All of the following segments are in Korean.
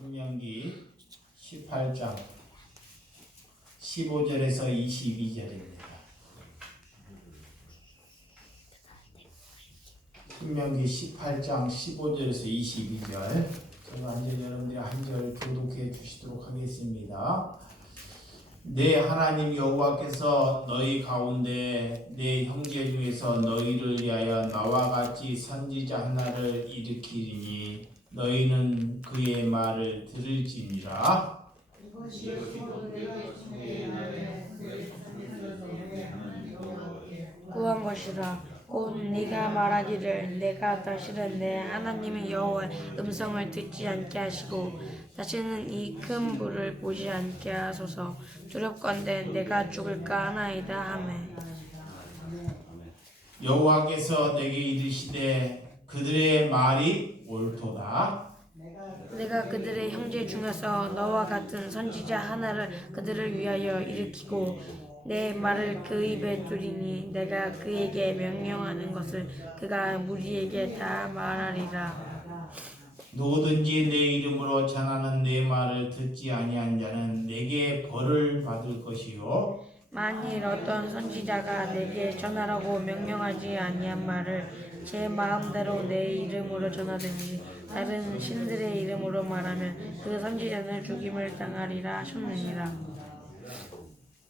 신명기 18장 15절에서 22절입니다. 신명기 18장 15절에서 22절 제가 이제 여러분들이 한 절 교독해 주시도록 하겠습니다. 내 하나님 여호와께서 너희 가운데 내 형제 중에서 너희를 위하여 나와 같이 선지자 하나를 일으키리니 너희는 그의 말을 들을지니라. 구한 것이라 곧 네가 말하기를 내가 다시는 내 하나님의 여호와의 음성을 듣지 않게 하시고 다시는 이 큰 불을 보지 않게 하소서. 두렵건대 내가 죽을까 하나이다 하매 여호와께서 내게 이르시되 그들의 말이 옳도다. 내가 그들의 형제 중에서 너와 같은 선지자 하나를 그들을 위하여 일으키고 내 말을 그 입에 두리니 내가 그에게 명령하는 것을 그가 무리에게 다 말하리라. 누구든지 내 이름으로 전하는 내 말을 듣지 아니한 자는 내게 벌을 받을 것이요 만일 어떤 선지자가 내게 전하라고 명령하지 아니한 말을 제 마음대로 내 이름으로 전하든지 다른 신들의 이름으로 말하면 그 선지자는 죽임을 당하리라 하셨느니라.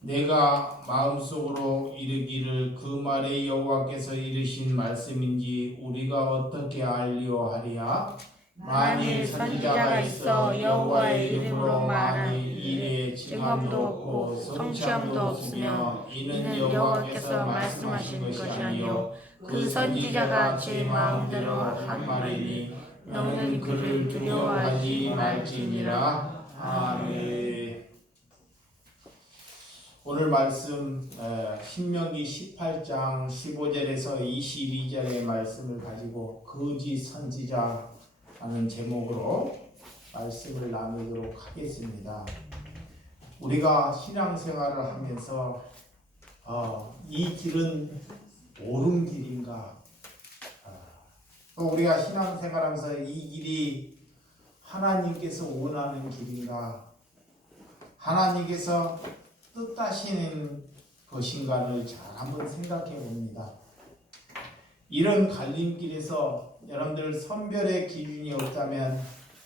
내가 마음속으로 이르기를 그 말에 여호와께서 이르신 말씀인지 우리가 어떻게 알리오 하리야. 만일 선지자가 있어 여호와의 이름으로 말한 일에 증언도 없고 성취함도 없으며 이는 여호와께서 말씀하신 것이 아니요 그 선지자가 제 마음대로 한 말이니 너는 그를 두려워하지 말지니라. 아멘. 오늘 말씀 신명기 18장 15절에서 22절의 말씀을 가지고 거짓 선지자라는 제목으로 말씀을 나누도록 하겠습니다. 우리가 신앙생활을 하면서 이 길은 옳은 길인가, 또 우리가 신앙생활하면서 이 길이 하나님께서 원하는 길인가, 하나님께서 뜻하시는 것인가를 잘 한번 생각해 봅니다. 이런 갈림길에서 여러분들 선별의 기준이 없다면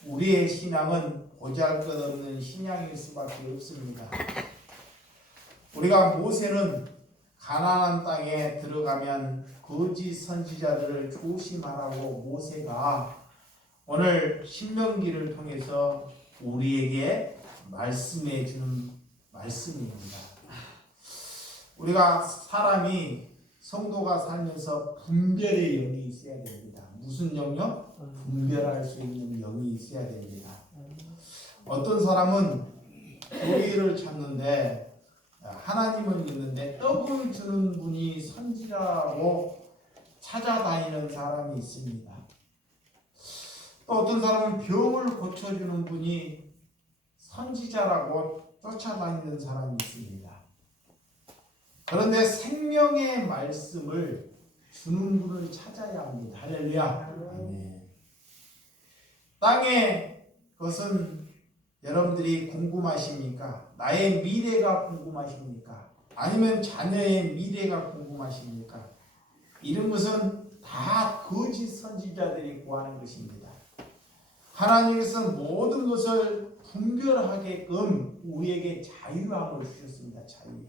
우리의 신앙은 보잘것없는 신앙일 수밖에 없습니다. 우리가 모세는 가나안 땅에 들어가면 거짓 선지자들을 조심하라고 모세가 오늘 신명기를 통해서 우리에게 말씀해 주는 말씀입니다. 우리가 사람이 성도가 살면서 분별의 영이 있어야 됩니다. 무슨 영요? 분별할 수 있는 영이 있어야 됩니다. 어떤 사람은 교회를 찾는데 하나님을 믿는데 떡을 주는 분이 선지자라고 찾아다니는 사람이 있습니다. 또 어떤 사람은 병을 고쳐주는 분이 선지자라고 쫓아다니는 사람이 있습니다. 그런데 생명의 말씀을 주는 분을 찾아야 합니다. 할렐루야. 아멘. 땅의 것은 여러분들이 궁금하십니까? 나의 미래가 궁금하십니까? 아니면 자녀의 미래가 궁금하십니까? 이런 것은 다 거짓 선지자들이 구하는 것입니다. 하나님께서 모든 것을 분별하게끔 우리에게 자유함을 주셨습니다. 자유.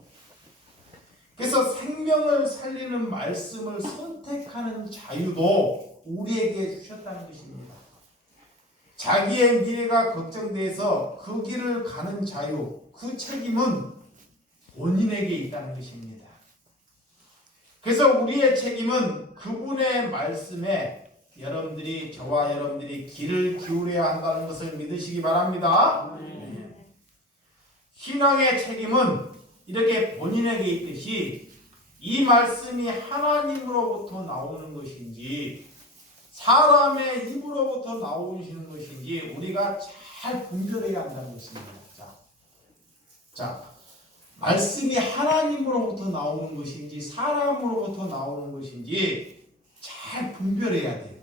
그래서 생명을 살리는 말씀을 선택하는 자유도 우리에게 주셨다는 것입니다. 자기의 미래가 걱정돼서 그 길을 가는 자유, 그 책임은 본인에게 있다는 것입니다. 그래서 우리의 책임은 그분의 말씀에 저와 여러분들이 귀를 기울여야 한다는 것을 믿으시기 바랍니다. 신앙의 책임은 이렇게 본인에게 있듯이 이 말씀이 하나님으로부터 나오는 것인지 사람의 입으로부터 나오시는 것인지 우리가 잘 분별해야 한다는 것입니다. 자, 말씀이 하나님으로부터 나오는 것인지 사람으로부터 나오는 것인지 잘 분별해야 돼요.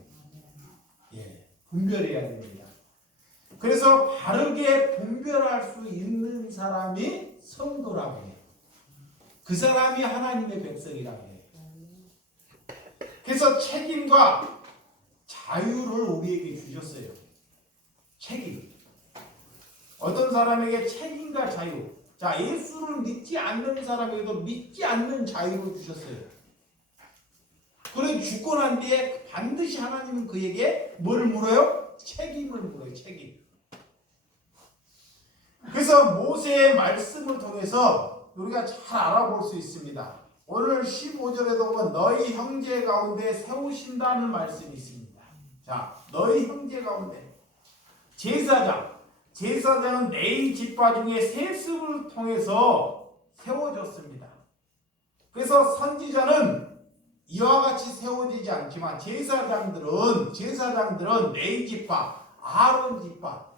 분별해야 됩니다. 그래서 바르게 분별할 수 있는 사람이 성도라고 해요. 그 사람이 하나님의 백성이라고 해요. 그래서 책임과 자유를 우리에게 주셨어요. 책임. 어떤 사람에게 책임과 자유. 자, 예수를 믿지 않는 사람에게도 믿지 않는 자유를 주셨어요. 그래 죽고 난 뒤에 반드시 하나님은 그에게 뭘 물어요? 책임을 물어요. 책임. 그래서 모세의 말씀을 통해서 우리가 잘 알아볼 수 있습니다. 오늘 15절에도 보면 너희 형제 가운데 세우신다는 말씀이 있습니다. 자, 너희 형제 가운데 제사장은 레위 지파 중에 세습을 통해서 세워졌습니다. 그래서 선지자는 이와 같이 세워지지 않지만 제사장들은 레위 지파, 아론 지파,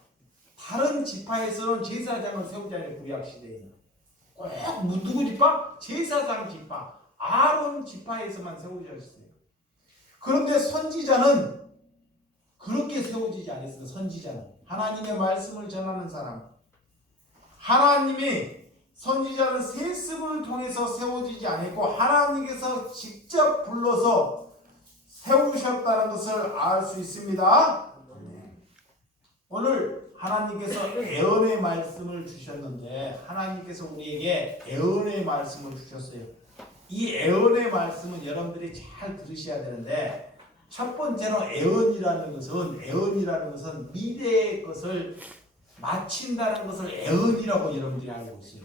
다른 지파에서는 제사장을 세우지 않아요. 구약 시대에는 꼭 누구 지파? 제사장 지파, 아론 지파에서만 세워졌어요. 그런데 선지자는 그렇게 세워지지 않았어요. 선지자는 하나님의 말씀을 전하는 사람, 하나님이 선지자는 세습을 통해서 세워지지 않았고 하나님께서 직접 불러서 세우셨다는 것을 알 수 있습니다. 오늘 하나님께서 애언의 말씀을 주셨는데 것은 우리에게 애언의 말씀을 주셨어요. 이 애언의 말씀은 여러분들이 잘 들으셔야 되는데 첫 번째로 애언이라는 것은 미래의 것을 마친다는 것을 애언이라고 여러분들이 알고 있어요.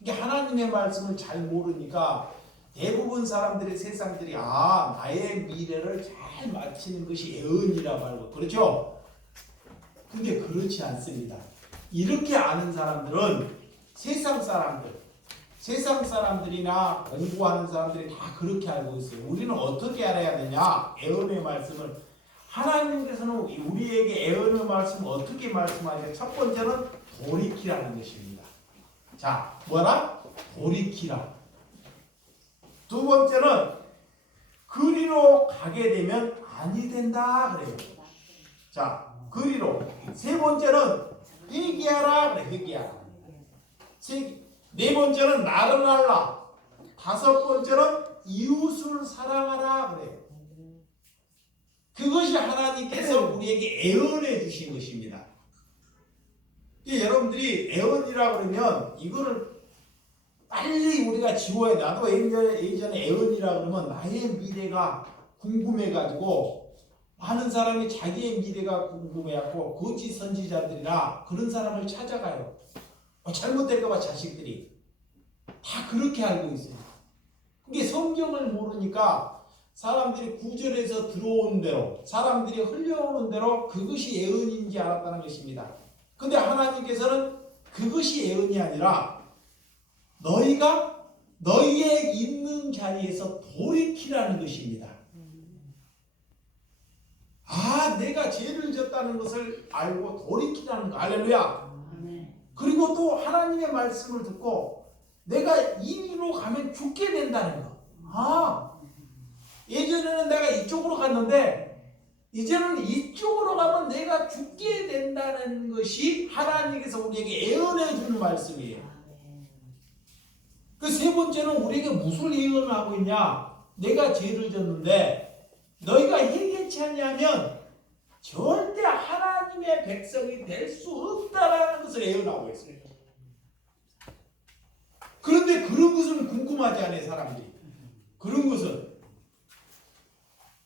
이게 하나님의 말씀을 잘 모르니까 대부분 세상들이 나의 미래를 잘 마치는 것이 애언이라고 알고 그렇죠? 근데 그렇지 않습니다. 이렇게 아는 사람들은 세상 사람들이나 공부하는 사람들이 다 그렇게 알고 있어요. 우리는 어떻게 알아야 되냐? 애언의 말씀을 하나님께서는 우리에게 애언의 말씀을 어떻게 말씀하냐? 첫 번째는 돌이키라는 것입니다. 자, 뭐라? 돌이키라. 두 번째는 그리로 가게 되면 아니 된다 그래요. 자, 그리로. 세 번째는 회개하라 그래. 회개하라. 네 번째는 나를 알라. 다섯 번째는 이웃을 사랑하라 그래요. 그것이 하나님께서 우리에게 애언해 주신 것입니다. 여러분들이 애언이라 그러면 이거를 빨리 우리가 지워야 돼. 나도 예전에 애언이라 그러면 나의 미래가 궁금해가지고 많은 사람이 자기의 미래가 궁금해갖고 거짓 선지자들이나 그런 사람을 찾아가요. 잘못될까봐 자식들이 다 그렇게 알고 있어요. 이게 성경을 모르니까 사람들이 구절에서 들어온 대로 사람들이 흘려오는 대로 그것이 애언인지 알았다는 것입니다. 근데 하나님께서는 그것이 애언이 아니라 너희가 너희의 있는 자리에서 돌이키라는 것입니다. 내가 죄를 졌다는 것을 알고 돌이키라는 거. 할렐루야. 그리고 또 하나님의 말씀을 듣고 내가 이리로 가면 죽게 된다는 거. 예전에는 내가 이쪽으로 갔는데 이제는 이쪽으로 가면 내가 죽게 된다는 것이 하나님께서 우리에게 애언해 주는 말씀이에요. 그 세 번째는 우리에게 무슨 예언을 하고 있냐? 내가 죄를 졌는데 너희가 회개치 않냐면 절대 하나님의 백성이 될 수 없다라는 것을 예언하고 있어요. 그런데 그런 것은 궁금하지 않아요, 사람들이. 그런 것은.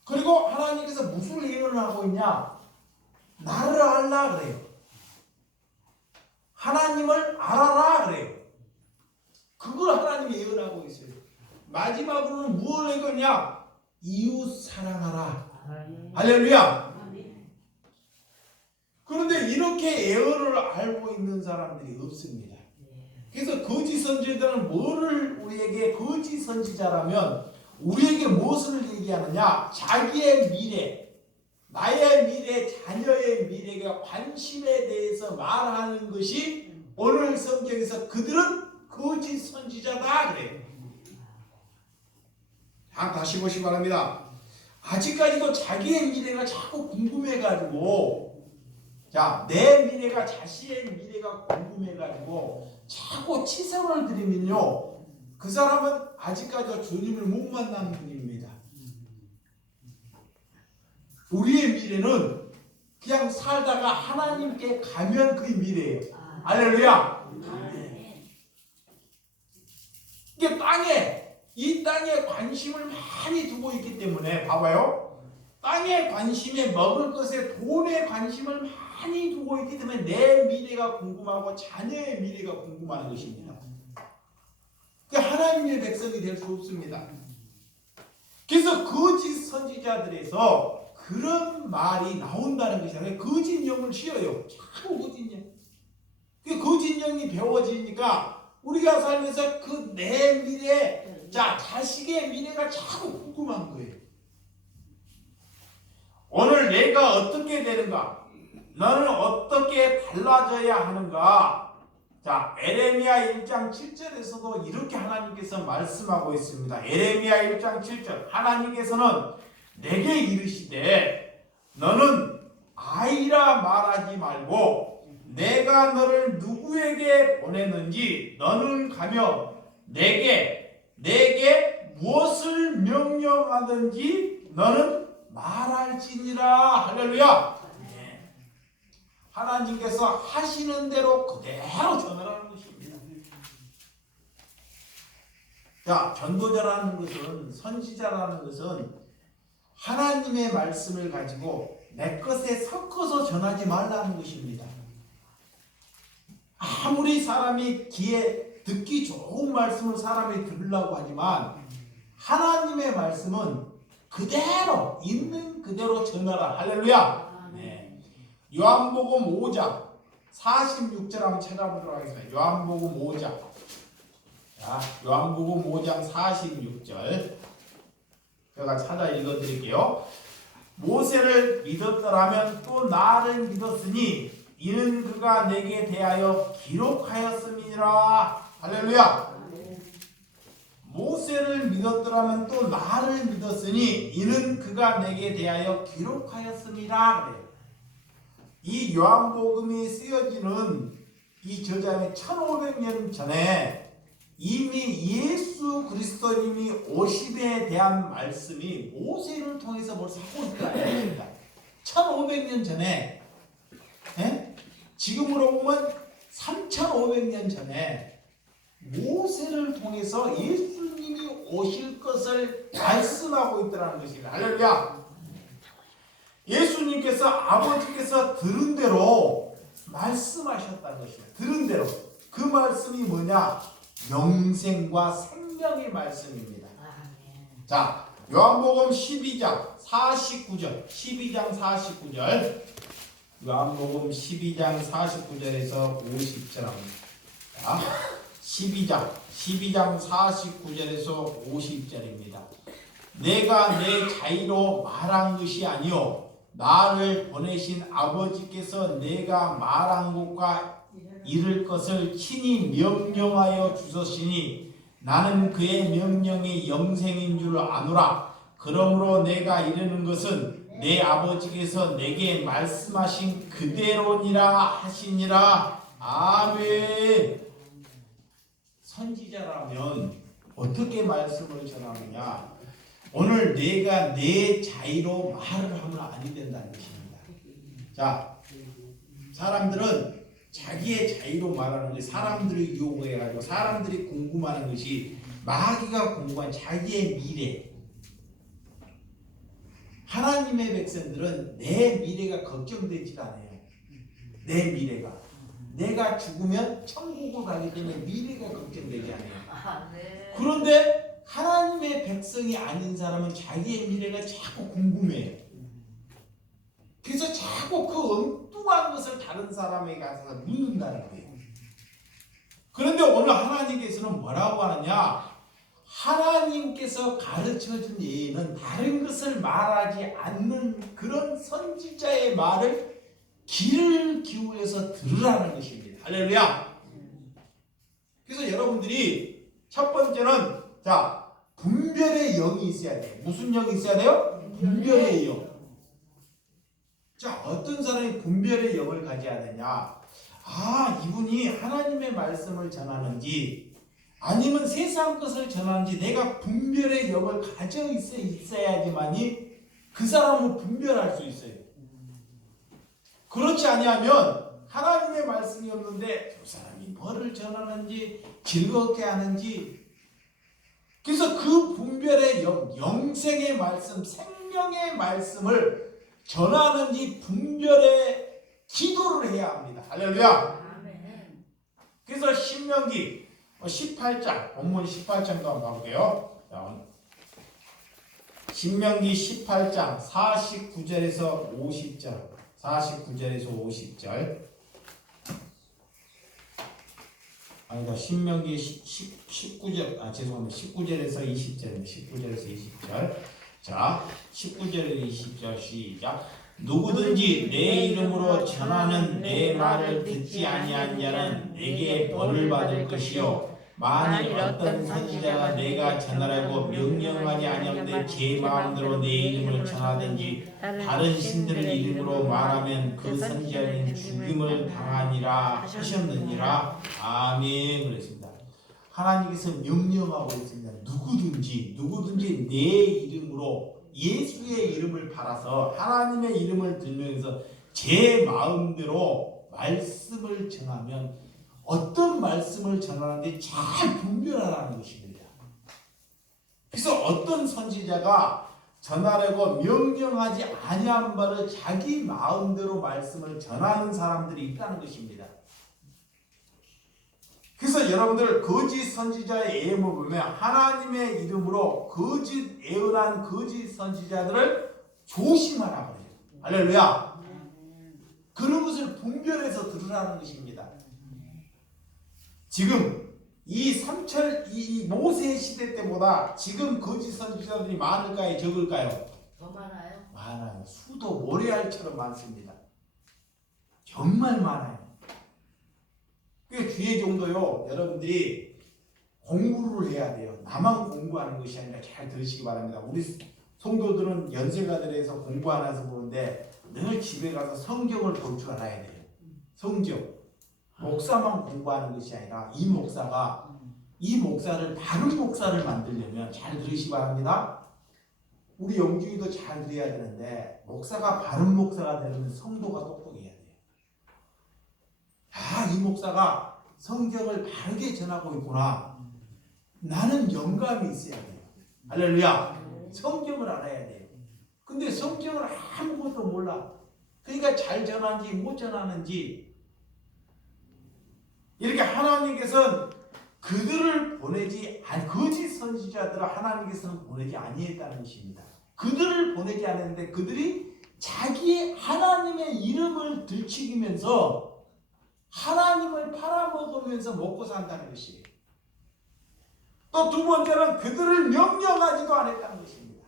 그리고 하나님께서 무슨 예언을 하고 있냐? 나를 알라 그래요. 하나님을 알아라 그래요. 그걸 하나님이 예언하고 있어요. 마지막으로는 무엇을 예언하냐? 이웃 사랑하라. 할렐루야. 그런데 이렇게 예언을 알고 있는 사람들이 없습니다. 그래서 거짓 선지자들은 뭐를 우리에게 거짓 선지자라면 우리에게 무엇을 얘기하느냐? 자기의 미래, 나의 미래, 자녀의 미래가 관심에 대해서 말하는 것이 오늘 성경에서 그들은 거짓 선지자다 그래요. 다시 보시기 바랍니다. 아직까지도 자기의 미래가 자꾸 궁금해가지고 자, 내 미래가 자신의 미래가 궁금해가지고 자꾸 치성을 드리면요, 그 사람은 아직까지 주님을 못 만난 분입니다. 우리의 미래는 그냥 살다가 하나님께 가면 그 미래예요. 할렐루야. 이게 이 땅에 관심을 많이 두고 있기 때문에 봐봐요. 땅의 관심에, 먹을 것에, 돈에 관심을 많이 두고 있기 때문에 내 미래가 궁금하고 자녀의 미래가 궁금한 것입니다. 그 하나님의 백성이 될 수 없습니다. 그래서 거짓 선지자들에서 그런 말이 나온다는 것이잖아요. 거짓 영을 씌워요. 자꾸 거짓 영. 그 거짓 영이 배워지니까 우리가 살면서 그 내 미래, 자, 자식의 미래가 자꾸 궁금한 거예요. 오늘 내가 어떻게 되는가? 너는 어떻게 달라져야 하는가? 자, 에레미야 1장 7절에서도 이렇게 하나님께서 말씀하고 있습니다. 에레미야 1장 7절. 하나님께서는 내게 이르시되 너는 아이라 말하지 말고 내가 너를 누구에게 보냈는지 너는 가며 내게 무엇을 명령하든지 너는 말할지니라. 할렐루야. 하나님께서 하시는 대로 그대로 전하라는 것입니다. 자, 전도자라는 것은, 선지자라는 것은 하나님의 말씀을 가지고 내 것에 섞어서 전하지 말라는 것입니다. 아무리 사람이 귀에 듣기 좋은 말씀을 사람이 들으려고 하지만 하나님의 말씀은 그대로 있는 그대로 전하라. 할렐루야. 요한복음 5장 46절 한번 찾아보도록 하겠습니다. 요한복음 5장. 자, 요한복음 5장 46절. 제가 찾아 읽어드릴게요. 모세를 믿었더라면 또 나를 믿었으니 이는 그가 내게 대하여 기록하였음이니라. 할렐루야. 모세를 믿었더라면 또 나를 믿었으니 이는 그가 내게 대하여 기록하였음이라. 그래요. 이 요한복음이 쓰여지는 이 저장의 1500년 전에 이미 예수 그리스도님이 오심에 대한 말씀이 모세를 통해서 벌써 하고 있다는 겁니다. 1500년 전에, 지금으로 보면 3500년 전에 모세를 통해서 예수님이 오실 것을 말씀하고 있다는 것입니다. 할렐루야. 예수님께서 아버지께서 들은 대로 말씀하셨다는 것입니다. 들은 대로. 그 말씀이 뭐냐? 영생과 생명의 말씀입니다. 자, 요한복음 12장 49절. 12장 49절. 요한복음 12장 49절에서 50절 합니다. 자, 12장 49절에서 50절입니다. 내가 내 자의로 말한 것이 아니요 나를 보내신 아버지께서 내가 말한 것과 이를 것을 친히 명령하여 주셨으니 나는 그의 명령이 영생인 줄 아노라. 그러므로 내가 이르는 것은 내 아버지께서 내게 말씀하신 그대로니라 하시니라. 아멘. 선지자라면 어떻게 말씀을 전하느냐? 오늘 내가 내 자의로 말을 하면 아니 된다는 것입니다. 자, 사람들은 자기의 자의로 말하는 것이 사람들을 이용해가지고 사람들이 궁금해하는 것이 마귀가 궁금한 자기의 미래. 하나님의 백성들은 내 미래가 걱정되지 않아요. 내 미래가. 내가 죽으면 천국을 가기 때문에 미래가 걱정되지 않아요. 그런데 하나님의 백성이 아닌 사람은 자기의 미래가 자꾸 궁금해요. 그래서 자꾸 그 엉뚱한 것을 다른 사람에게 가서 묻는다는 거예요. 그런데 오늘 하나님께서는 뭐라고 하느냐? 하나님께서 가르쳐준 예는 다른 것을 말하지 않는 그런 선지자의 말을 귀를 기울여서 들으라는 것입니다. 할렐루야. 그래서 여러분들이 첫 번째는 자, 분별의 영이 있어야 돼요. 무슨 영이 있어야 돼요? 분별의 영. 자, 어떤 사람이 분별의 영을 가져야 되냐? 이분이 하나님의 말씀을 전하는지 아니면 세상 것을 전하는지 내가 분별의 영을 가져 있어야지만이 그 사람을 분별할 수 있어요. 그렇지 아니하면 하나님의 말씀이 없는데 저 사람이 뭐를 전하는지 즐겁게 하는지, 그래서 그 분별의 영생의 말씀, 생명의 말씀을 전하는지 분별의 기도를 해야 합니다. 할렐루야. 그래서 신명기 18장, 본문 18장도 한번 가볼게요. 신명기 18장 49절에서 50절, 49절에서 50절. 아니다, 신명기 19절, 죄송합니다. 19절에서 20절입니다. 19절에서 20절. 자, 19절에서 20절 시작. 누구든지 내 이름으로 전하는 내 말을 듣지 아니한 자는 내게 벌을 받을 것이요, 만일 어떤 선지자가 내가 전하라고 명령하지 아니하는데 제 마음대로 내 이름을 전하든지 다른 신들을 이름으로 말하면 그 선지자는 죽임을 당하니라 하셨느니라. 아멘. 그랬습니다. 하나님께서 명령하고 있습니다. 누구든지 내 이름으로, 예수의 이름을 팔아서 하나님의 이름을 들면서 제 마음대로 말씀을 전하면 어떤 말씀을 전하는데 잘 분별하라는 것입니다. 그래서 어떤 선지자가 전하라고 명령하지 아니한 바를 자기 마음대로 말씀을 전하는 사람들이 있다는 것입니다. 그래서 여러분들 거짓 선지자의 예언을 보면 하나님의 이름으로 예언한 거짓 선지자들을 조심하라고 해요. 할렐루야. 그런 것을 분별해서 들으라는 것입니다. 지금 이 모세 시대 때보다 지금 거짓 선지자들이 많을까요, 적을까요? 더 많아요? 많아요. 수도 모래알처럼 많습니다. 정말 많아요. 그 뒤에 정도요, 여러분들이 공부를 해야 돼요. 나만 공부하는 것이 아니라 잘 들으시기 바랍니다. 우리 성도들은 연세가 들어서 공부 안 해서 보는데 늘 집에 가서 성경을 볼 줄 알아야 돼요. 성경. 목사만 공부하는 것이 아니라 이 목사를 다른 목사를 만들려면, 잘 들으시기 바랍니다. 우리 영주이도 잘 들어야 되는데 목사가 바른 목사가 되려면 성도가 똑똑해야 돼요. 이 목사가 성경을 바르게 전하고 있구나. 나는 영감이 있어야 돼요. 할렐루야. 성경을 알아야 돼요. 근데 성경을 아무것도 몰라. 그러니까 잘 전하는지 못 전하는지. 이렇게 하나님께서는 그들을 거짓 선지자들을 하나님께서는 보내지 아니했다는 것입니다. 그들을 보내지 않았는데 그들이 자기의 하나님의 이름을 들추기면서 하나님을 팔아먹으면서 먹고 산다는 것이에요. 또 두 번째는 그들을 명령하지도 않았다는 것입니다.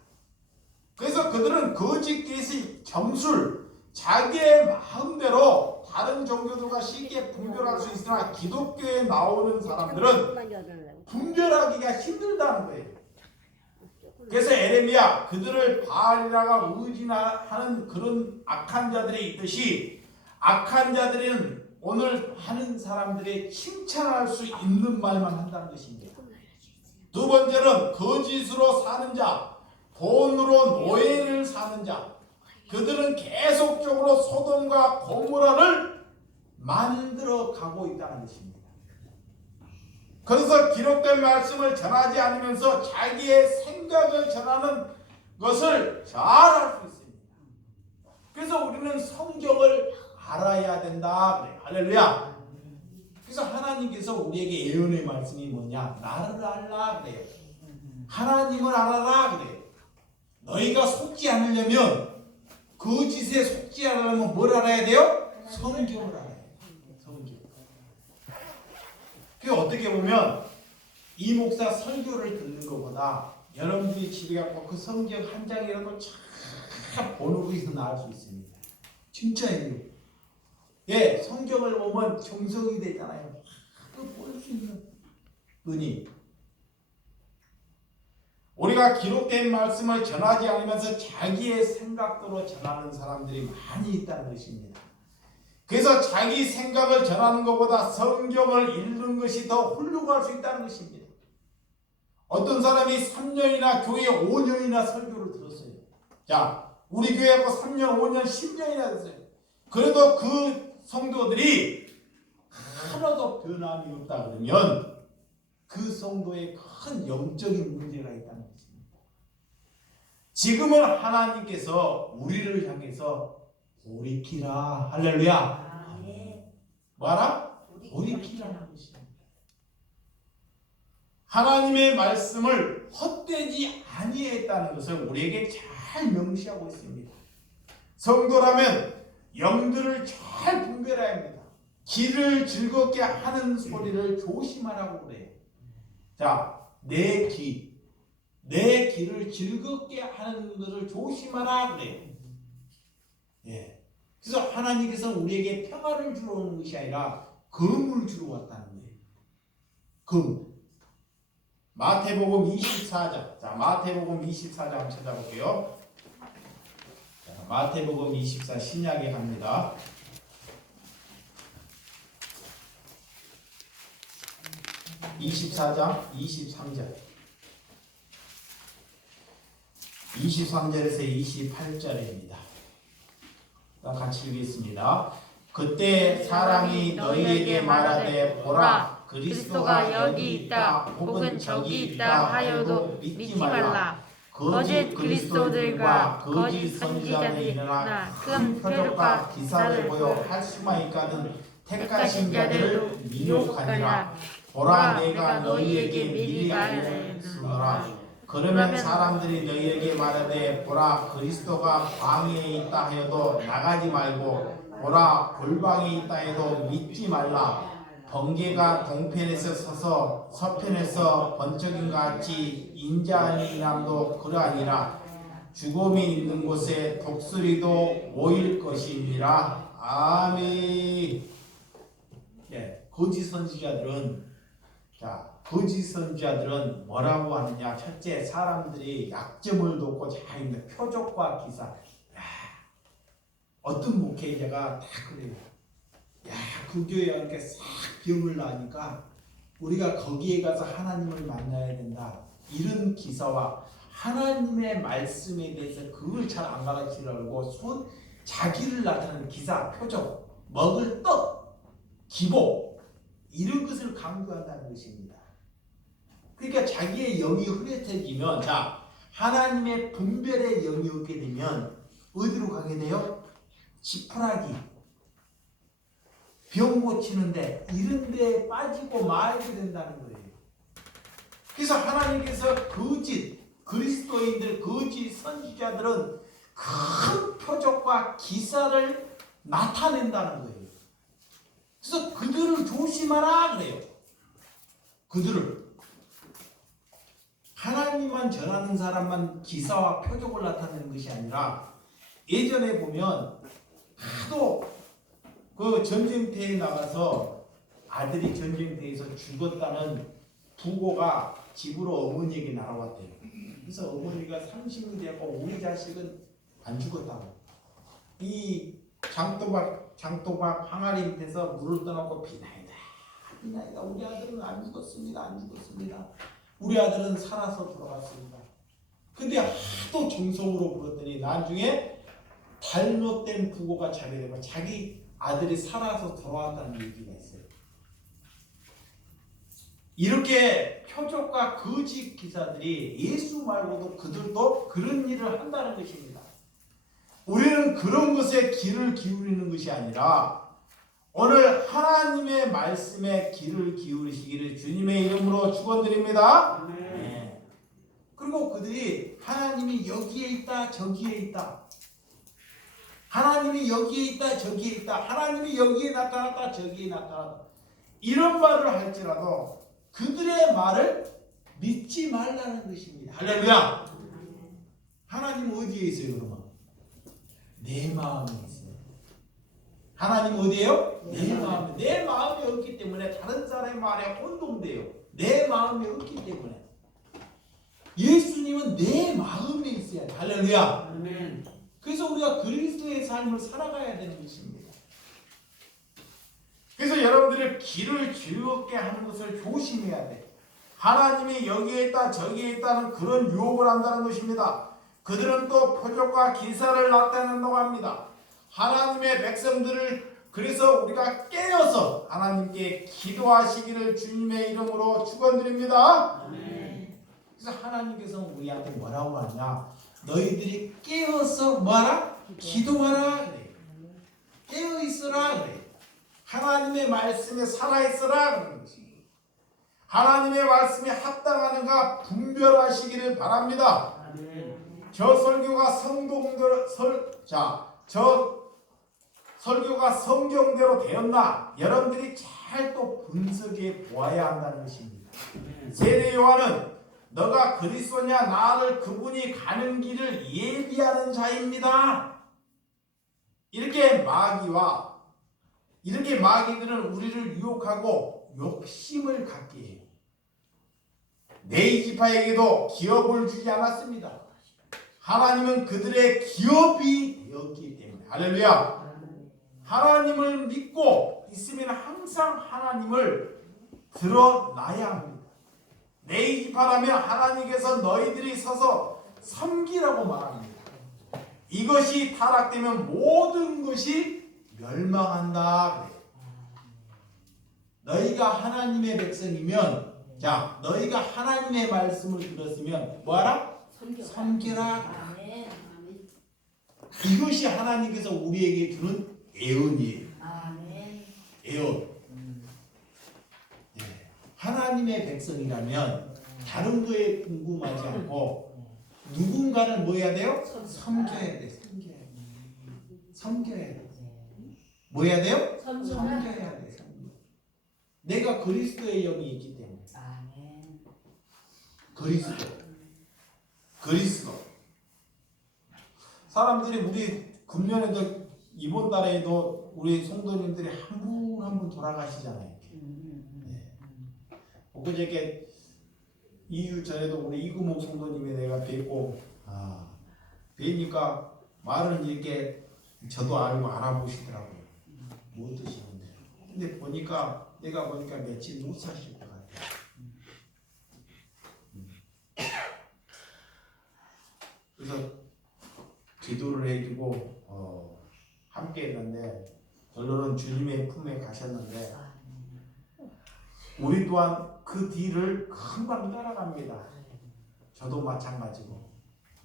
그래서 그들은 거짓 계시, 점술, 자기의 마음대로 다른 종교들과 쉽게 분별할 수 있으나 기독교에 나오는 사람들은 분별하기가 힘들다는 거예요. 그래서 에레미야, 그들을 바알이라가 의진하는 그런 악한 자들이 있듯이 악한 자들은 오늘 하는 사람들의 칭찬할 수 있는 말만 한다는 것입니다. 두 번째는 거짓으로 사는 자, 돈으로 노예를 사는 자, 그들은 계속적으로 소돔과 고모라를 만들어 가고 있다는 것입니다. 그래서 기록된 말씀을 전하지 않으면서 자기의 생각을 전하는 것을 잘 알 수 있습니다. 그래서 우리는 성경을 알아야 된다 그래요. 할렐루야. 그래서 하나님께서 우리에게 예언의 말씀이 뭐냐? 나를 알라 그래요. 하나님을 알아라 그래요. 너희가 속지 않으려면, 거짓에 속지 않으려면 뭘 알아야 돼요? 성경을 알아야 돼요. 성경. 그 어떻게 보면 이 목사 설교를 듣는 것보다 여러분들이 집에 가서 그 성경 한 장이라도 참 번호에서 나올 수 있습니다. 진짜예요. 예, 성경을 보면 정성이 되잖아요. 볼 수 있는 은희. 우리 우리가 기록된 말씀을 전하지 않으면서 자기의 생각대로 전하는 사람들이 많이 있다는 것입니다. 그래서 자기 생각을 전하는 것보다 성경을 읽는 것이 더 훌륭할 수 있다는 것입니다. 어떤 사람이 3년이나 교회에 5년이나 설교를 들었어요. 자, 우리 교회하고 3년, 5년, 10년이나 됐어요. 그래도 그 성도들이 하나도 변함이 없다 그러면 그 성도에 큰 영적인 문제가 있다는 것입니다. 지금은 하나님께서 우리를 향해서 돌이키라. 할렐루야. 뭐하라? 돌이키라는 것입니다. 하나님의 말씀을 헛되지 아니했다는 것을 우리에게 잘 명시하고 있습니다. 성도라면 영들을 잘 분별해야 합니다. 귀를 즐겁게 하는 소리를 조심하라고 그래요. 자, 내 귀를 즐겁게 하는 것을 조심하라 그래요. 예. 그래서 하나님께서 우리에게 평화를 주러 오는 것이 아니라 금을 주러 왔다는 거예요. 금. 마태복음 24장. 자, 마태복음 24장 한번 찾아볼게요. 자, 마태복음 24 신약에 갑니다. (24장) 23절 23절에서 28절입니다. 같이 읽겠습니다. 그때 사람이 너희에게 말하되 보라 그리스도가 여기 있다 혹은 저기 있다 하여도 믿지 말라. 거짓 그리스도들과 거짓 선지자들이 일어나 큰 표적과 기사를 보여 할 수만 있거든 택하신 자들을 미혹하니라. 보라 내가 너희에게 미리 알려주노라. 그러면 사람들이 너희에게 말하되 보라 그리스도가 광야에 있다 하여도 나가지 말고 보라 골방에 있다 해도 믿지 말라. 번개가 동편에서 서서 서편에서 번쩍인 것 같이 인자하는 남도 그러하니라. 죽음이 있는 곳에 독수리도 모일 것이니라. 아멘. 네, 거짓 선지자들은 거짓 선지자들은 뭐라고 하느냐? 첫째, 사람들이 약점을 돕고 자기의 표적과 기사. 어떤 목회자가 다 그래요. 그 교회에 이렇게 싹 병을 나니까 우리가 거기에 가서 하나님을 만나야 된다. 이런 기사와 하나님의 말씀에 대해서 그걸 잘 안 가르치려고 자기를 나타내는 기사, 표적, 먹을 떡, 기복 이런 것을 강조한다는 것입니다. 그러니까 자기의 영이 흐릿해지면 하나님의 분별의 영이 없게 되면 어디로 가게 돼요? 지푸라기, 병 고치는데 이런 데에 빠지고 말게 된다는 거예요. 그래서 하나님께서 거짓 그리스도인들, 거짓 선지자들은 큰 표적과 기사를 나타낸다는 거예요. 그래서 그들을 조심하라 그래요. 그들을 하나님만 전하는 사람만 기사와 표적을 나타내는 것이 아니라 예전에 보면 하도 그 전쟁터에 나가서 아들이 전쟁터에서 죽었다는 부고가 집으로 어머니에게 날아왔대요. 그래서 어머니가 30이 되고 우리 자식은 안 죽었다고. 이 장도박 항아리 밑에서 물을 떠놓고 비나이다 우리 아들은 안 죽었습니다. 우리 아들은 살아서 돌아갔습니다. 근데 하도 정성으로 불었더니 나중에 잘못된 부고가 자기되고 자기 아들이 살아서 돌아왔다는 얘기가 있어요. 이렇게 표적과 거짓 기사들이 예수 말고도 그들도 그런 일을 한다는 것입니다. 우리는 그런 것에 귀를 기울이는 것이 아니라 오늘 하나님의 말씀에 귀를 기울이시기를 주님의 이름으로 축원드립니다. 네. 그리고 그들이 하나님이 여기에 있다 저기에 있다, 하나님이 여기에 있다 저기에 있다, 하나님이 여기에 나타났다 저기에 나타났다 이런 말을 할지라도 그들의 말을 믿지 말라는 것입니다. 할렐루야. 하나님 어디에 있어요 그러면? 내 마음에 있어요. 하나님 어디에요? 내 마음에. 내 마음에 없기 때문에 다른 사람의 말에 혼동돼요. 내 마음에 없기 때문에. 예수님은 내 마음에 있어야 돼. 할렐루야. 아멘. 그래서 우리가 그리스도의 삶을 살아가야 되는 것입니다. 그래서 여러분들이 길을 즐겁게 하는 것을 조심해야 돼. 하나님이 여기에 있다 저기에 있다는 그런 유혹을 한다는 것입니다. 그들은 또 표적과 기사를 나타낸다고 합니다. 하나님의 백성들을 그래서 우리가 깨어서 하나님께 기도하시기를 주님의 이름으로 축원드립니다. 아멘. 그래서 하나님께서 우리한테 뭐라고 하냐? 너희들이 깨어서 뭐하라? 기도하라 그래. 깨어 있으라 그래. 하나님의 말씀에 살아 있으라 그러는 것이. 하나님의 말씀에 합당하는가 분별하시기를 바랍니다. 아멘. 저 설교가 설교가 성경대로 되었나? 여러분들이 잘 또 분석해 보아야 한다는 것입니다. 세례 요한은 너가 그리스도냐 나를 그분이 가는 길을 예비하는 자입니다. 이렇게 마귀들은 우리를 유혹하고 욕심을 갖게 해요. 네이지파에게도 기업을 주지 않았습니다. 하나님은 그들의 기업이 되었기 때문에. 할렐루야. 하나님을 믿고 있으면 항상 하나님을 드러나야 합니다. 네이지파라면 하나님께서 너희들이 서서 섬기라고 말합니다. 이것이 타락되면 모든 것이 멸망한다. 너희가 하나님의 백성이면 자, 너희가 하나님의 말씀을 들었으면 뭐하라? 섬기라. 이것이 하나님께서 우리에게 주는 애언이에요. 애언. 하나님의 백성이라면 다른 거에 궁금하지 않고 누군가를 뭐 해야 돼요? 섬겨야 돼. 섬겨야 돼. 뭐 해야 돼요? 섬겨야 돼. 내가 그리스도의 영이 있기 때문에. 그리스도. 사람들이 우리 금년에도 이번 달에도 우리 성도님들이 한 분 한 분 돌아가시잖아요. 엊그저께 2주 전에도 우리 이구목 성도님이 내가 뵙고 뵈니까 말을 이렇게 저도 알고 알아보시더라고요. 뭐 드시는데. 근데 내가 보니까 며칠 못 사실 것 같아요. 그래서 기도를 해주고 함께 했는데 결론은 주님의 품에 가셨는데 우리 또한 그 뒤를 금방 따라갑니다. 저도 마찬가지고.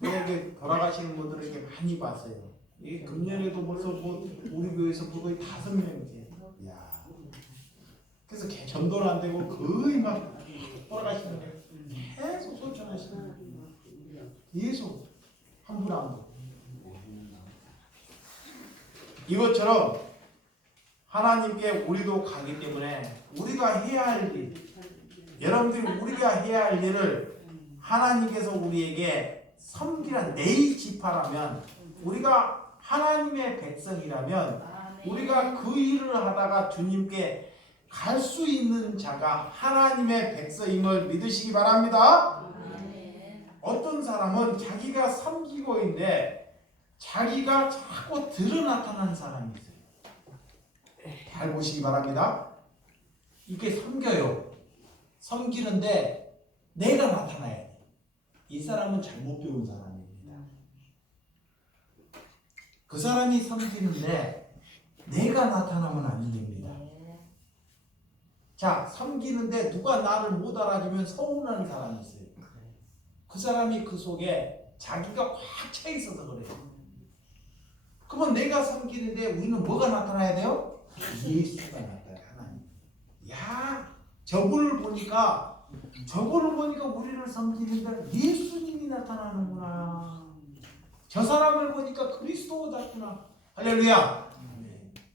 이렇게 돌아가시는 분들을 이렇게 많이 봤어요. 이 금년에도 벌써 우리 교회에서 거의 5명이 돼요. 야. 그래서 전도는 안 되고 거의 막 돌아가시는 거예요. 계속 소천하시는 거예요. 계속 한 분 한 분. 이것처럼 하나님께 우리도 가기 때문에 우리가 해야 할 일, 여러분들이 우리가 해야 할 일을 하나님께서 우리에게 섬기란 네이지파라면 우리가 하나님의 백성이라면 우리가 그 일을 하다가 주님께 갈 수 있는 자가 하나님의 백성임을 믿으시기 바랍니다. 어떤 사람은 자기가 섬기고 있는데 자기가 자꾸 드러나타나는 사람이 있어요. 잘 보시기 바랍니다. 이게 섬겨요. 섬기는데 내가 나타나야 돼. 이 사람은 잘못 배운 사람입니다. 그 사람이 섬기는데 내가 나타나면 안 됩니다. 자, 섬기는데 누가 나를 못 알아주면 서운한 사람이 있어요. 그 사람이 그 속에 자기가 꽉 차 있어서 그래요. 그러면 내가 섬기는데 우리는 뭐가 나타나야 돼요? 예수가 나타나요. 하나님. 야, 저분을 보니까 우리를 섬기는데 예수님이 나타나는구나. 저 사람을 보니까 그리스도 같구나. 할렐루야.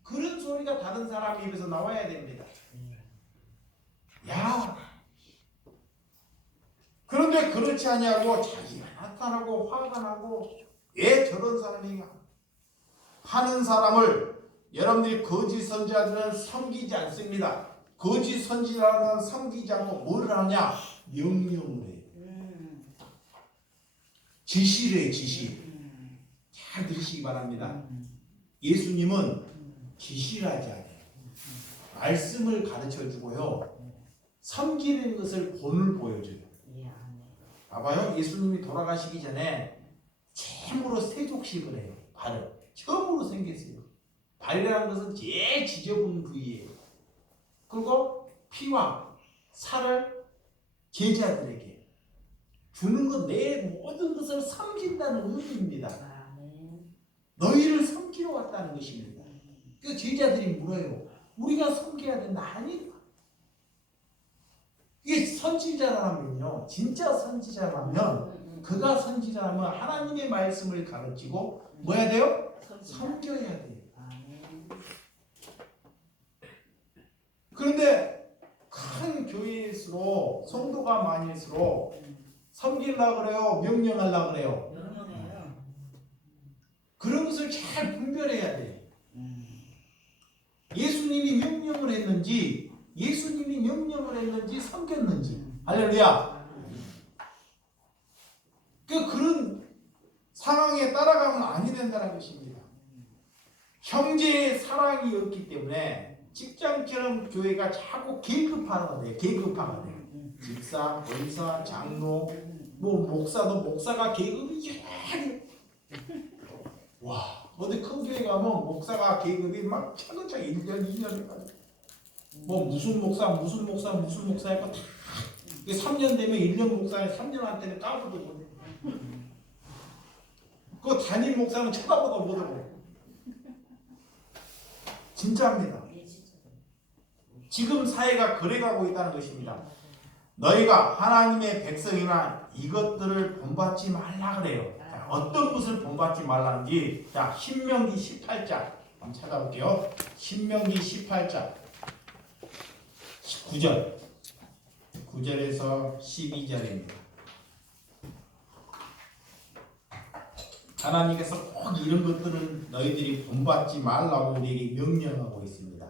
그런 소리가 다른 사람 입에서 나와야 됩니다. 야, 그런데 그렇지 아니하고 자기가 나타나고 화가 나고 왜 저런 사람이 하는 사람을 여러분들이 거짓 선지자들은 섬기지 않습니다. 거짓 선지자는 섬기지 않고 뭘 하냐? 명령을 해요. 지시래 지시. 잘 들으시기 바랍니다. 예수님은 지시를 하지 않아요. 말씀을 가르쳐 주고요. 섬기는 것을 본을 보여줘요. 봐봐요. 예수님이 돌아가시기 전에 처음으로 세족식을 해요. 발을. 처음으로 생겼어요. 발이라는 것은 제일 지저분 부위예요. 그리고 피와 살을 제자들에게 주는 것 내 모든 것을 섬긴다는 의미입니다. 너희를 섬기러 왔다는 것입니다. 그 제자들이 물어요. 우리가 섬겨야 된다. 아니다. 이게 선지자라면요. 진짜 선지자라면 그가 선지자라면 하나님의 말씀을 가르치고 뭐 해야 돼요? 섬겨야 돼요. 그런데 큰 교회일수록 성도가 많을수록 섬기려고 그래요? 명령하려고 그래요? 그런 것을 잘 분별해야 돼요. 예수님이 명령을 했는지 섬겼는지. 할렐루야. 그런 상황에 따라가면 아니 된다는 것입니다. 형제의 사랑이 없기 때문에 직장처럼 교회가 자꾸 계급화가 돼요. 집사, 권사, 장로, 목사도 목사가 계급이 와, 어디 큰 교회 가면 목사가 계급이 막 차근차근 1년, 2년 무슨 목사 했고 다 3년 되면 1년 목사에 3년한테는 까부도 못해. 그 담임 목사는 쳐다보도 못하고. 진짜입니다. 지금 사회가 그래가고 있다는 것입니다. 너희가 하나님의 백성이나 이것들을 본받지 말라 그래요. 자, 어떤 것을 본받지 말라는지 자 신명기 18장 한번 찾아볼게요. 신명기 18장 9절에서 12절입니다. 하나님께서 꼭 이런 것들은 너희들이 본받지 말라고 우리에게 명령하고 있습니다.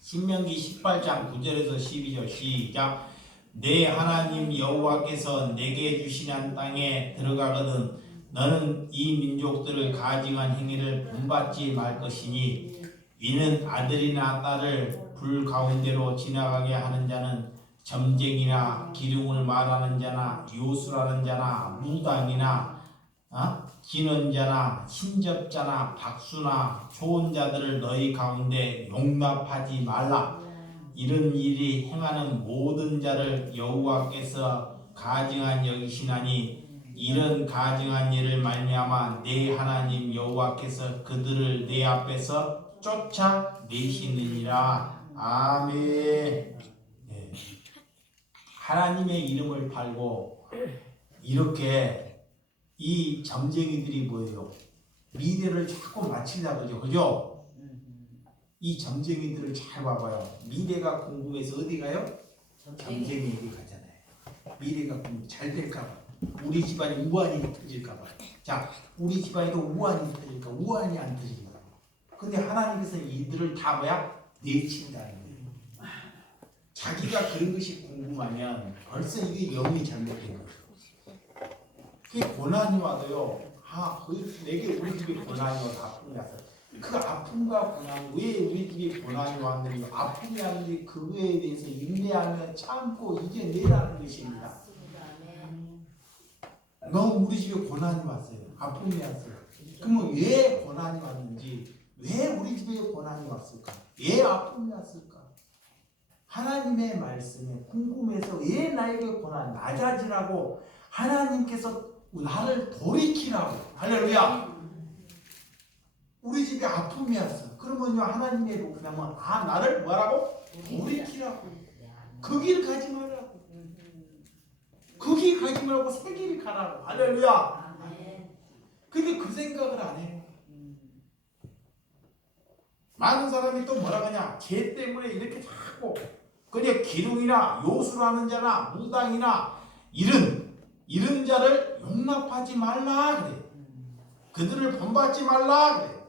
신명기 18장 9절에서 12절 시작. 내 하나님 여호와께서 내게 주시는 땅에 들어가거든 너는 이 민족들을 가증한 행위를 본받지 말 것이니 이는 아들이나 딸을 불 가운데로 지나가게 하는 자는 점쟁이나 기둥을 말하는 자나 요술하는 자나 무당이나 기는 자나 신접자나 박수나 좋은 자들을 너희 가운데 용납하지 말라. 이런 일이 행하는 모든 자를 여호와께서 가증한 여기시나니 이런 가증한 일을 말미암아 내 하나님 여호와께서 그들을 내 앞에서 쫓아내시느니라. 아멘. 네. 하나님의 이름을 팔고 이렇게 이 점쟁이들이 뭐예요? 미래를 자꾸 맞추려고 그죠? 이 점쟁이들을 잘 봐봐요. 미래가 궁금해서 어디 가요? 점쟁이에게 가잖아요. 미래가 잘 될까봐. 우리 집안이 우환이 터질까봐. 자, 우리 집안에도 우환이 터질까? 우환이 안 터질까? 근데 하나님께서 이들을 다 내친다는 거예요. 자기가 그런 것이 궁금하면 벌써 이게 영이 잘못된 거예요. 그게 고난이 와도요. 내게 우리 집에 고난이 와서 아픔이 왔어. 그 아픔과 고난, 왜 우리 집에 고난이 왔는지, 아픔이 왔는지 그거에 대해서 인내하며 참고 이겨내라는 것입니다. 너무 우리 집에 고난이 왔어요. 아픔이 왔어요. 그러면 왜 고난이 왔는지, 왜 우리 집에 고난이 왔을까? 왜 아픔이 왔을까? 하나님의 말씀에 궁금해서 왜 나에게 고난, 낮아지라고 하나님께서 나를 돌이키라고. 할렐루야. 우리 집에 아픔이 왔어. 그러면요 하나님의 복이면 나를 뭐라고? 돌이키라고. 그 길 가지 말라고. 그 길 가지 말고 새 길을 가라고. 할렐루야. 근데 그 생각을 안 해요. 많은 사람이 또 뭐라 하냐? 죄 때문에 이렇게 자꾸 그냥 기둥이나 요술하는 자나 무당이나 이런 자를 용납하지 말라 그래. 그들을 본받지 말라 그래.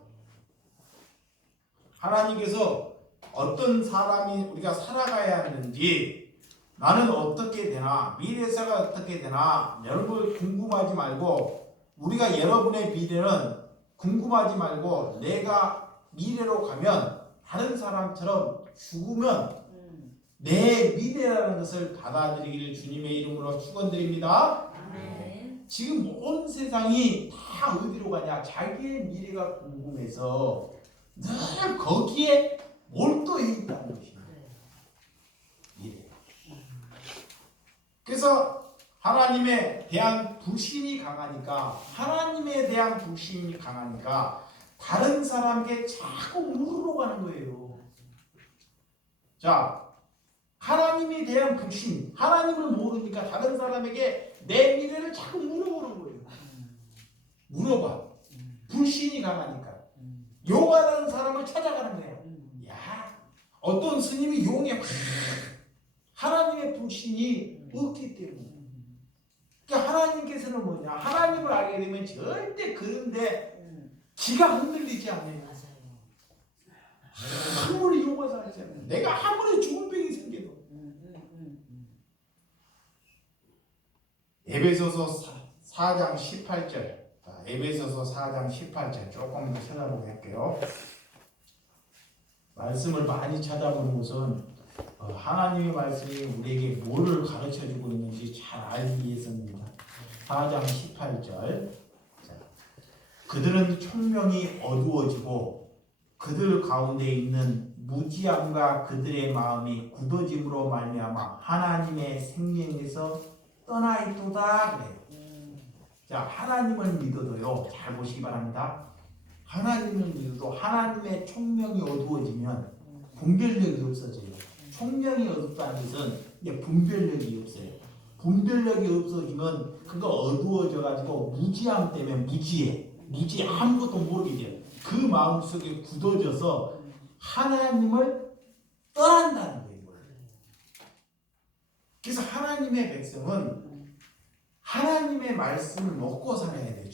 하나님께서 어떤 사람이 우리가 살아가야 하는지 나는 어떻게 되나 미래사가 어떻게 되나 여러분 궁금하지 말고 우리가 여러분의 미래는 궁금하지 말고 내가 미래로 가면 다른 사람처럼 죽으면 내 미래라는 것을 받아들이기를 주님의 이름으로 축원드립니다. 아멘. 지금 온 세상이 다 어디로 가냐? 자기의 미래가 궁금해서 늘 거기에 몰두해 있다는 것입니다. 미래. 그래서 하나님에 대한 불신이 강하니까 다른 사람에게 자꾸 물으러 가는 거예요. 자, 하나님에 대한 불신, 하나님을 모르니까 다른 사람에게 내 미래를 자꾸 물어보는 거예요. 물어봐. 불신이 강하니까. 용하다는 사람을 찾아가는 거예요. 야, 어떤 스님이 용해. 하나님의 불신이 없기 때문에. 그러니까 하나님께서는 뭐냐? 하나님을 알게 되면 절대 그런데 기가 흔들리지 않아요. 아무리 용하다 하지 않아요. 내가 아무리 죽을 병이 생겨도. 에베소서 4장 18절. 에베소서 4장 18절 조금 더 찾아보게 할게요. 말씀을 많이 찾아보는 것은 하나님의 말씀이 우리에게 뭐를 가르쳐주고 있는지 잘 알기 위해서입니다. 4장 18절. 그들은 총명이 어두워지고 그들 가운데 있는 무지함과 그들의 마음이 굳어짐으로 말미암아 하나님의 생명에서 떠나 있도다 그래요. 자, 하나님을 믿어도요. 잘 보시기 바랍니다. 하나님을 믿어도 하나님의 총명이 어두워지면 분별력이 없어져요. 총명이 어둡다는 것은 이제 분별력이 없어요. 분별력이 없어지면 그거 어두워져 가지고 무지함 때문에 무지해 아무것도 모르게 돼요. 그 마음속에 굳어져서 하나님을 떠난다는 거예요. 그래서 하나님의 백성은 하나님의 말씀을 먹고 살아야 돼요.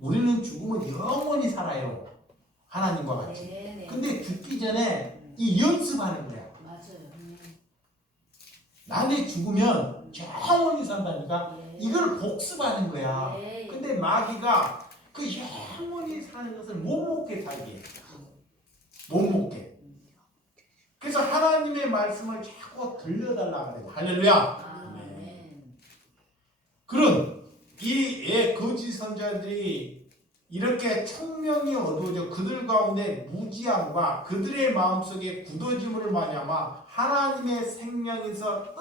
우리는 죽으면 영원히 살아요. 하나님과 같이. 근데 죽기 전에 이 연습하는 거야. 나는 죽으면 영원히 산다니까 이걸 복습하는 거야. 근데 마귀가 그 영원히 사는 것을 못 먹게 살게 해요. 못 먹게. 그래서 하나님의 말씀을 자꾸 들려달라 그래요. 할렐루야. 그런 이 거짓 선자들이 이렇게 총명이 어두워져 그들 가운데 무지함과 그들의 마음속에 굳어짐을 말미암아 하나님의 생명에서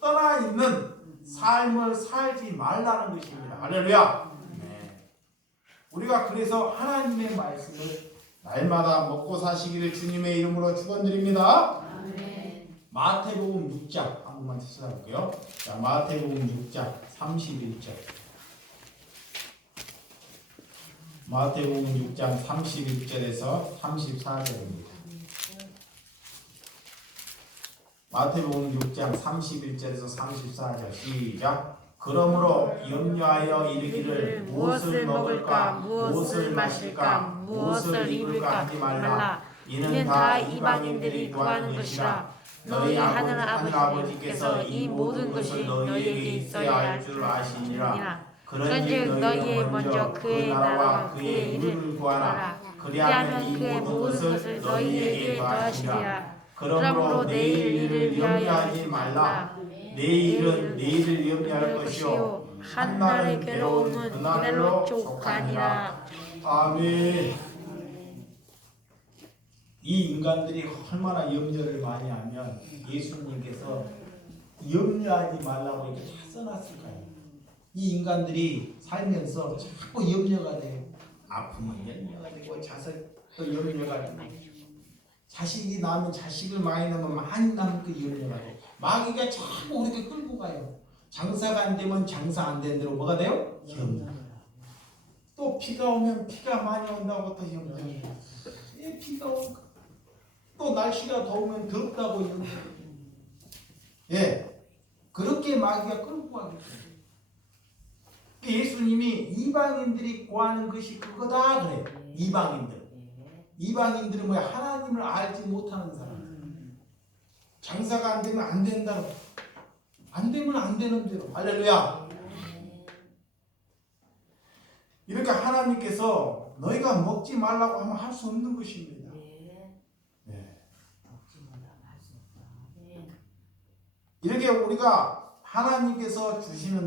떠나 있는 삶을 살지 말라는 것입니다. 할렐루야. 네. 우리가 그래서 하나님의 말씀을 날마다 먹고 사시기를 주님의 이름으로 축원드립니다. 마태복음 6장 한 번만 찾아볼게요. 자, 마태복음 6장 31절. 마태복음 6장 31절에서 34절입니다. 마태복음 6장 31절에서 34절 시작. 그러므로 염려하여 이르기를 무엇을 먹을까 무엇을 마실까 무엇을 입을까 하지 말라. 이는 다 이방인들이 구하는 것이라. 너희 하늘 아버지께서 이 모든 것이 너희에게 있어야 할 줄 아시니라. 그런즉 너희의 먼저 그의 나라와 그의 일을 구하라. 그리하면 그의 모든 것을 너희에게 더하시리라. 그러므로 내일 일을 염려하지 말라. 내일은 내일을 염려할 것이요 한날의 괴로움은 그날로 족하니라. 아멘. 이 인간들이 얼마나 염려를 많이 하면 예수님께서 염려하지 말라고 이렇게 다 써놨을까요? 이 인간들이 살면서 자꾸 염려가 돼요. 아프면 염려가 되고 자식도 염려가 되고 자식이 낳으면 자식을 많이 낳으면 많이 낳으면 그 염려가 돼요. 마귀가 자꾸 그렇게 끌고 가요. 장사가 안 되면 장사 안 되는 대로 뭐가 돼요? 염려. 또 비가 오면 비가 많이 온다고 또 염려. 비가 오고 또 날씨가 더우면 덥다고 염려. 예, 그렇게 마귀가 끌고 가겠죠. 예수님이 이방인들이 구하는 것이 그거다 그래요. 이방인들은 뭐야? 하나님을 알지 못하는 사람. 장사가 안 되면 안 된다고. 안 되면 안 되는 대로. 할렐루야. 이렇게 하나님께서 너희가 먹지 말라고 하면 할 수 없는 것입니다. 네. 이렇게 우리가 하나님께서 주시는